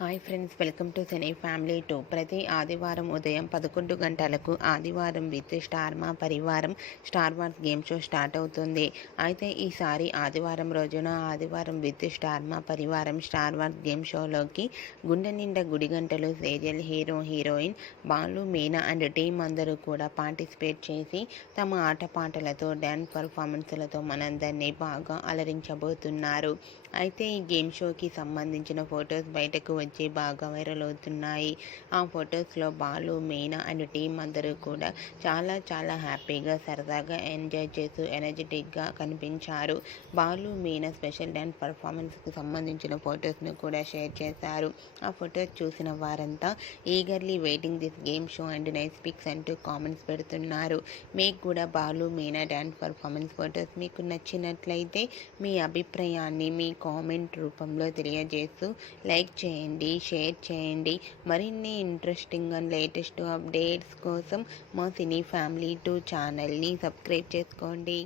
Hi friends, welcome to cine family 2. ప్రతి ఆదివారం ఉదయం 11 గంటలకు ఆదివారం విత్ స్టార్ మా పరివారం star wars game show start అవుతుంది. అయితే ఈసారి ఆదివారం రోజున ఆదివారం విత్ స్టార్ మా పరివారం స్టార్ వార్స్ గేమ్ షోలోకి గుండె నిండా గుడిగంటలు serial hero heroine Balu, Meena and team అందరూ కూడా పార్టిసిపేట్ చేసి తమ ఆటపాటలతో డ్యాన్స్ పర్ఫార్మెన్స్లతో మనందరినీ బాగా అలరించబోతున్నారు. అయితే ఈ గేమ్ షోకి సంబంధించిన ఫొటోస్ బయటకు వచ్చి బాగా వైరల్ అవుతున్నాయి. ఆ ఫొటోస్లో బాలు, మీనా అండ్ టీం అందరూ కూడా చాలా హ్యాపీగా సరదాగా ఎంజాయ్ చేస్తూ ఎనర్జెటిక్గా కనిపించారు. బాలు, మీనా స్పెషల్ డ్యాన్స్ పర్ఫార్మెన్స్కి సంబంధించిన ఫొటోస్ను కూడా షేర్ చేశారు. ఆ ఫొటోస్ చూసిన వారంతా eagerly waiting this game show and nice pics అంటూ కామెంట్స్ పెడుతున్నారు. మీకు కూడా Balu, Meena dance performance photos మీకు నచ్చినట్లయితే మీ అభిప్రాయాన్ని మీ కామెంట్ రూపంలో తెలియజేస్తూ లైక్ చేయండి, షేర్ చేయండి. మరిన్ని ఇంట్రెస్టింగ్ అండ్ లేటెస్ట్ అప్డేట్స్ కోసం మా సినీ ఫ్యామిలీ 2 ఛానల్ని సబ్స్క్రైబ్ చేసుకోండి.